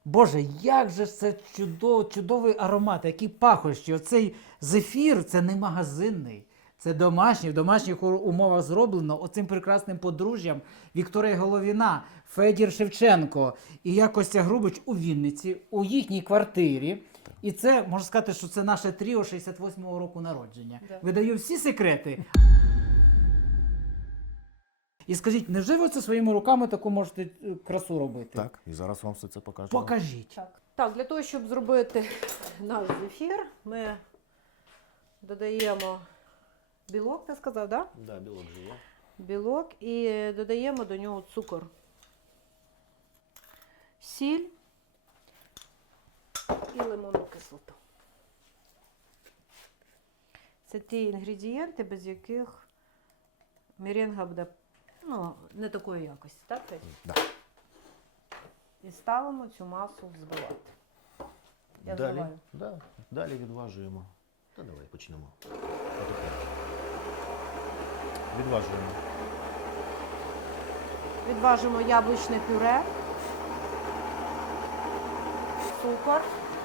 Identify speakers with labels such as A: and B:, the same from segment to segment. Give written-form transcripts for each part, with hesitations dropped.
A: Боже, як же ж це чудовий аромат, який пахощі. Оцей зефір, це не магазинний. Це домашній, в домашніх умовах зроблено оцим прекрасним подружжям Вікторія Головіна, Федір Шевченко і я, Костя Грубич, у Вінниці, у їхній квартирі. І це, можна сказати, що це наше тріо 68-го року народження.
B: Да.
A: Видаю всі секрети. І скажіть, невже ви це своїми руками таку можете красу робити?
C: Так, і зараз вам все це покажемо.
A: Покажіть.
B: Так, для того, щоб зробити наш зефір, ми додаємо білок, ти сказав, так?
C: Да, білок же є.
B: Білок і додаємо до нього цукор, сіль і лимонну кислоту. Це ті інгредієнти, без яких меренга буде не такої якості, так?
C: Да.
B: І ставимо цю масу взбивати. Я
C: Далі,
B: взбиваю.
C: да, далі відважуємо. Та давай почнемо. Відважуємо.
B: Відважимо яблучне пюре, цукор,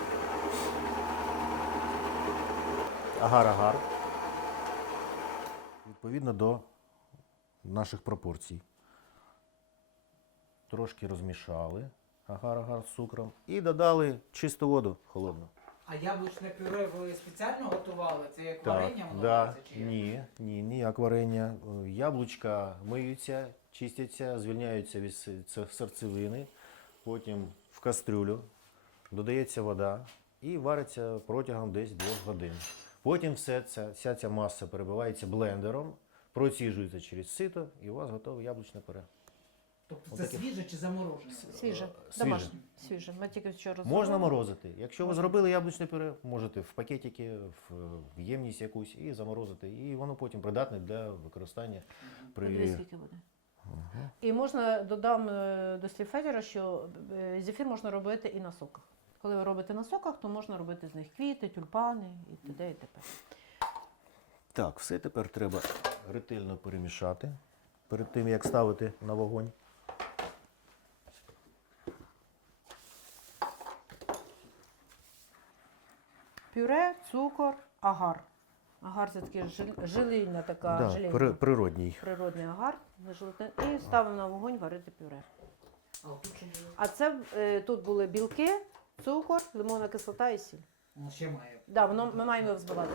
C: Агар-агар. Відповідно до наших пропорцій. Трошки розмішали агар-агар з цукром і додали чисту воду холодну.
A: А яблучне пюре ви спеціально готували? Це як
C: Так,
A: варення воно
C: да,
A: робиться, чи як?
C: ні, ніяк варення. Яблучка миються, чистяться, звільняються від серцевини, потім в кастрюлю додається вода і вариться протягом десь 2 годин. Потім вся ця маса перебивається блендером, проціжується через сито і у вас готове яблучне пюре.
A: Тобто це
C: Отаке.
A: свіже чи заморожене?
B: свіже,
C: Свіже.
B: домашнє, свіже. Ми тільки вчора
C: Можна
B: зробили.
C: морозити. Якщо ви
B: Можна.
C: зробили яблучне пюре, можете в пакетики, в ємність якусь і заморозити. І воно потім придатне для використання
B: Подивись,
C: при...
B: скільки буде. І можна, додам до слів Федора, що зефір можна робити і на соках. Коли ви робите на соках, то можна робити з них квіти, тюльпани і т.д. і т.п.
C: Так, все тепер треба ретельно перемішати перед тим, як ставити на вогонь.
B: Пюре, цукор, агар. Агар це такий желейна така,
C: Да,
B: желейна.
C: природній.
B: Природний агар. І ставимо на вогонь варити пюре.
A: А тут що було?
B: А це тут були білки, цукор, лимонна кислота і сіль.
A: Воно ще має.
B: Да, ми маємо його взбивати.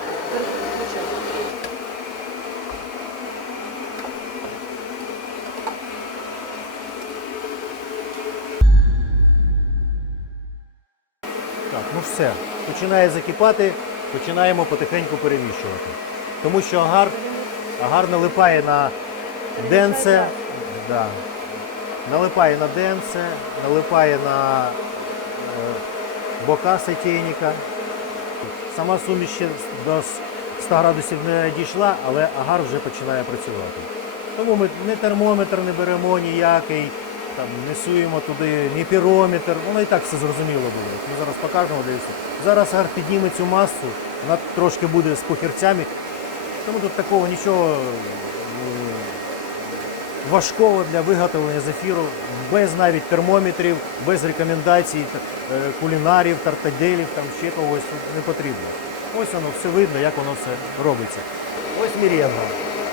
C: Так, ну все. Починає закипати, починаємо потихеньку перемішувати. Тому що агар налипає на денце, да, налипає на денце, налипає на бока сотейника. Сама суміш ще до 100 градусів не дійшла, але агар вже починає працювати. Тому ми не термометр не беремо ніякий, там, не суємо туди ні пірометр, воно і так все зрозуміло буде. Ми зараз покажемо десь. Зараз агар підніме цю масу, вона трошки буде з похирцями, тому тут такого нічого важкого для виготовлення зефіру, без навіть термометрів, без рекомендацій кулінарів, тартаделів, там ще когось не потрібно. Ось воно все видно, як воно все робиться. Ось меренга.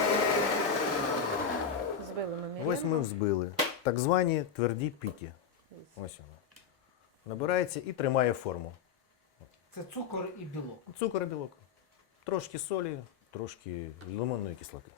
B: Збили ми меренгу.
C: Ось ми взбили. Так звані тверді піки. Ось воно. Набирається і тримає форму.
A: Це цукор і білок.
C: Цукор і білок. Трошки солі, трошки лимонної кислоти.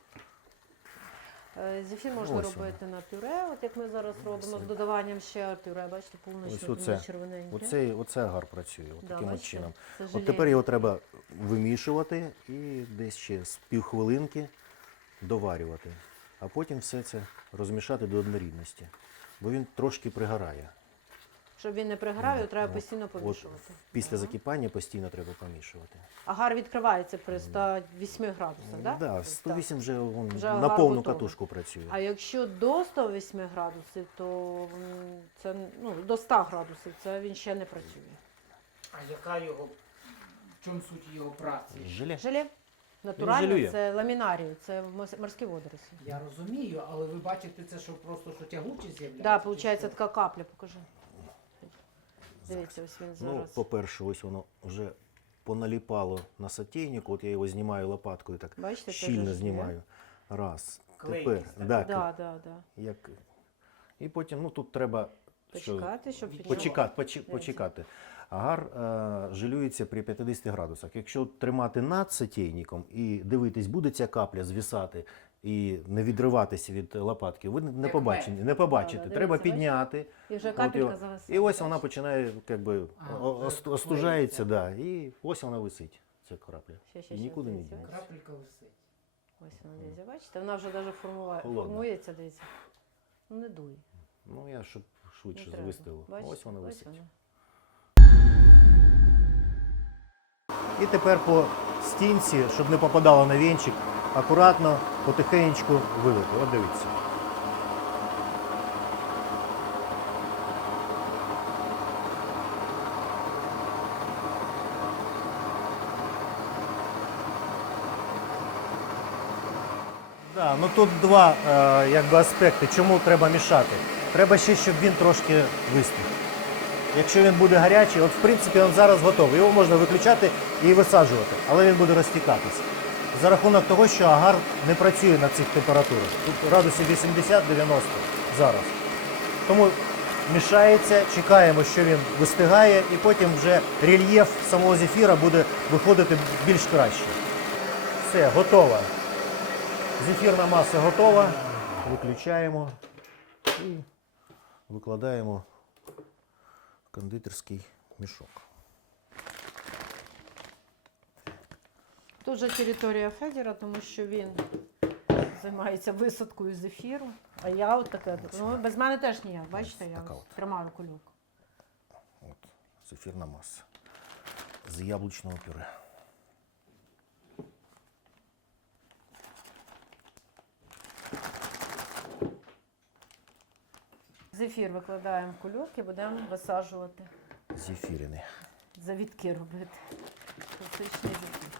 B: Зефір можна
C: Ось
B: робити на пюре, от як ми зараз робимо, з додаванням ще пюре, бачите,
C: Ось
B: полунично червоненьке.
C: оце агар працює
B: Да,
C: таким от
B: бачите?
C: чином.
B: Це
C: От
B: желейне.
C: тепер його треба вимішувати і десь ще з півхвилинки доварювати. А потім все це розмішати до однорідності, бо він трошки пригорає.
B: Щоб він не приграв, його треба
C: От,
B: постійно помішувати.
C: Після
B: Ага.
C: закипання постійно треба помішувати.
B: Агар відкривається при 108 градусах, так?
C: Да, 108 вже, він
B: Вже
C: на
B: агар
C: повну
B: готовий.
C: катушку працює.
B: А якщо до 108 градусів, то це до 100 градусів, це він ще не працює.
A: А яка його, в чому суть його праці?
C: Желе.
B: Желе натуральне,
C: жалює.
B: це ламінарію, це морські водорослі.
A: Я розумію, але ви бачите це, що просто що тягуче з'являється?
B: Так,
A: чи
B: виходить
A: що?
B: така капля, покажи. Дивіться, ось він
C: Ну,
B: зараз.
C: по-перше, ось воно вже поналіпало на сотейнику. От я його знімаю лопаткою, так
B: Бачите, це
C: щільно
B: ж є.
C: знімаю. Раз.
A: Клейкість
C: Тепер,
A: така.
C: да,
B: Да, да, да.
C: як... І потім, ну тут треба
B: Почекати, щоб
C: почекати. Агар жилюється при 50 градусах. Якщо тримати над сотейником і дивитись, буде ця капля звисати і не відриватися від лопатки, ви не
A: Як
C: побачите. Не
B: Да,
C: побачите.
B: да,
C: Треба
B: дивіться,
C: підняти.
B: І вже
C: От
B: капелька
C: його-
B: зависає.
C: І ось вона починає, якби,
A: Ага,
C: остужається, да, і ось вона висить, ця крапля.
B: Ще,
C: І нікуди не
B: дивіться,
C: дінеться.
A: Крапелька висить.
B: Ось вона, дивіться, бачите? Вона вже навіть
C: Холодна.
B: формується, дивіться. Ну, не дуй.
C: Ну, я щоб
B: Не
C: швидше
B: треба.
C: звистило.
B: Бачите?
C: Ось вона висить.
B: вона.
C: І тепер по стінці, щоб не попадало на вінчик, акуратно, потихеньку вилити. От дивіться. Да, ну тут два якби аспекти, чому треба мішати. Треба ще, щоб він трошки вистиг. Якщо він буде гарячий, от в принципі він зараз готовий. Його можна виключати і висаджувати, але він буде розтікатись. За рахунок того, що агар не працює на цих температурах. Тут градусів 80-90 зараз. Тому мішається, чекаємо, що він вистигає, і потім вже рельєф самого зефіра буде виходити більш краще. Все, готово. Зефірна маса готова. Виключаємо і викладаємо в кондитерський мішок.
B: Тут же територія Федора, тому що він займається висадкою зефіру. А я от таке. Ну, без мене теж ніяк. Бачите,
C: Ось
B: я
C: така
B: ось
C: от.
B: тримаю кульок.
C: От, зефірна маса з яблучного пюре.
B: Зефір викладаємо в кульок і будемо висаджувати.
C: Зефірини.
B: Завітки робити. Класичний зефір.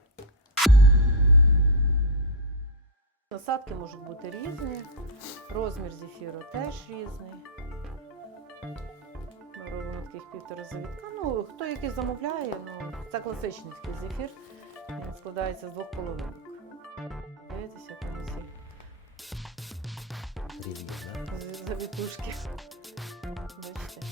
B: Насадки можуть бути різні. Розмір зефіру теж різний. Ми робимо таких 1,5 завітка. Ну, хто який замовляє, ну, це класичний такий зефір. Він складається з 2 половинок. Дивіться, як вони всі
C: Рельєф, да?
B: завітушки. Бачите?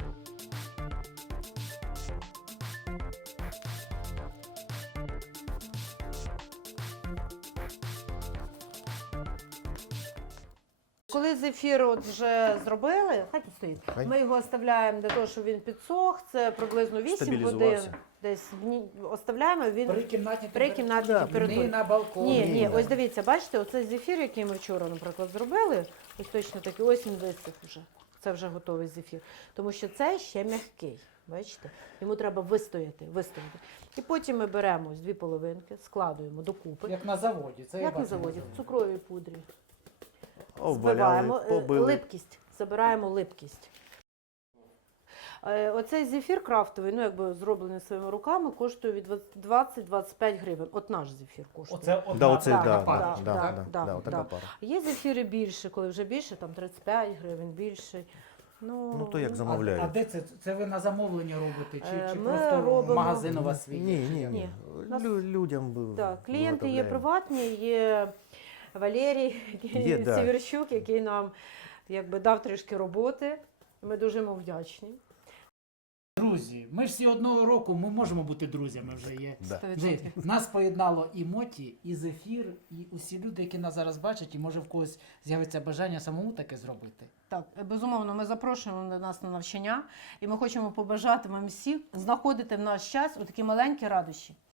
B: Коли зефір от вже зробили, хай тут стоїть,
C: Хай.
B: ми його оставляємо для того, щоб він підсох. Це приблизно 8 годин.
C: Стабілізувався.
B: Десь оставляємо, він
A: При кімнатній
B: при кімнатній
C: Да,
B: температурі.
A: Не на балконі.
B: Ні,
C: да.
B: ось дивіться, бачите, оцей зефір, який ми вчора, наприклад, зробили, ось точно такий, ось він висох вже. Це вже готовий зефір. Тому що цей ще м'який. Бачите? Йому треба вистояти. І потім ми беремо ось 2 половинки, складуємо докупи.
A: Як на заводі. Це я
B: Як на
A: бачу
B: заводі, в цукровій пудрі.
C: Обваляли,
B: Збиваємо
C: побили.
B: липкість, забираємо липкість. Оцей зефір крафтовий, ну якби зроблений своїми руками, коштує від 20-25 гривень. От наш зефір коштує.
A: Оце одна
C: Да, оце,
A: така
C: да,
A: пара.
C: да,
B: да,
C: да,
B: да,
C: да, отака
B: да.
C: пара.
B: Є зефіри більше, коли вже більше, там 35 гривень, більше.
C: Ну, то як
A: А
C: замовляють.
A: де це? Це ви на замовлення робите? Чи
B: Ми
A: просто
B: робимо-
A: магазин у вас свій?
C: Ні, ні, ні.
B: Ні. Нас-
C: Людям би
B: Так, клієнти є
C: виготовляємо.
B: приватні, є Валерій
C: Є, да.
B: Сіверчук, який нам якби дав трішки роботи. Ми дуже йому вдячні.
A: Друзі, ми ж всі одного року, ми можемо бути друзями вже є.
C: Да.
B: 100%.
A: Нас поєднало і Моті, і Зефір, і усі люди, які нас зараз бачать, і може в когось з'явиться бажання самому таке зробити.
B: Так, безумовно, ми запрошуємо до нас на навчання, і ми хочемо побажати вам всім знаходити в наш час у такі маленькі радощі.